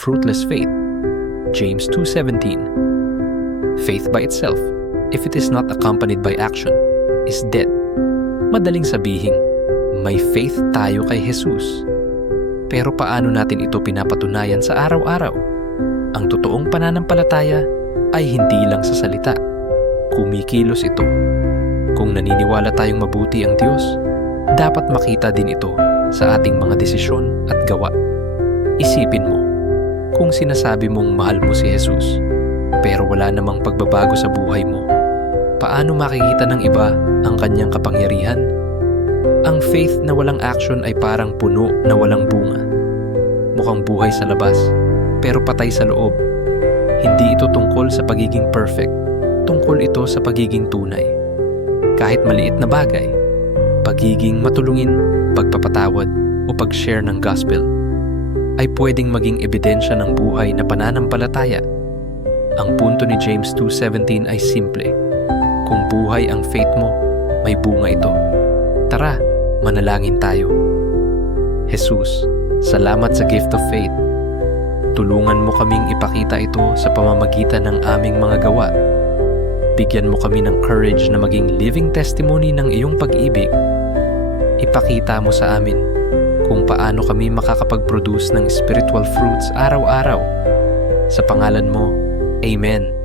fruitless faith. James 2:17. Faith by itself, if it is not accompanied by action, is dead. Madaling sabihin, may faith tayo kay Jesus. Pero paano natin ito pinapatunayan sa araw-araw? Ang totoong pananampalataya ay hindi lang sa salita. Kumikilos ito. Kung naniniwala tayong mabuti ang Diyos, dapat makita din ito sa ating mga desisyon at gawa. Isipin mo, kung sinasabi mong mahal mo si Jesus, pero wala namang pagbabago sa buhay mo, paano makikita ng iba ang kanyang kapangyarihan? Ang faith na walang action ay parang puno na walang bunga. Mukhang buhay sa labas, pero patay sa loob. Hindi ito tungkol sa pagiging perfect, tungkol ito sa pagiging tunay. Kahit maliit na bagay, pagiging matulungin, pagpapatawad o pag-share ng gospel, ay pwedeng maging ebidensya ng buhay na pananampalataya. Ang punto ni James 2:17 ay simple. Kung buhay ang faith mo, may bunga ito. Tara, manalangin tayo. Jesus, salamat sa gift of faith. Tulungan mo kaming ipakita ito sa pamamagitan ng aming mga gawa. Bigyan mo kami ng courage na maging living testimony ng iyong pag-ibig. Ipakita mo sa amin kung paano kami makakapag-produce ng spiritual fruits araw-araw. Sa pangalan mo, Amen.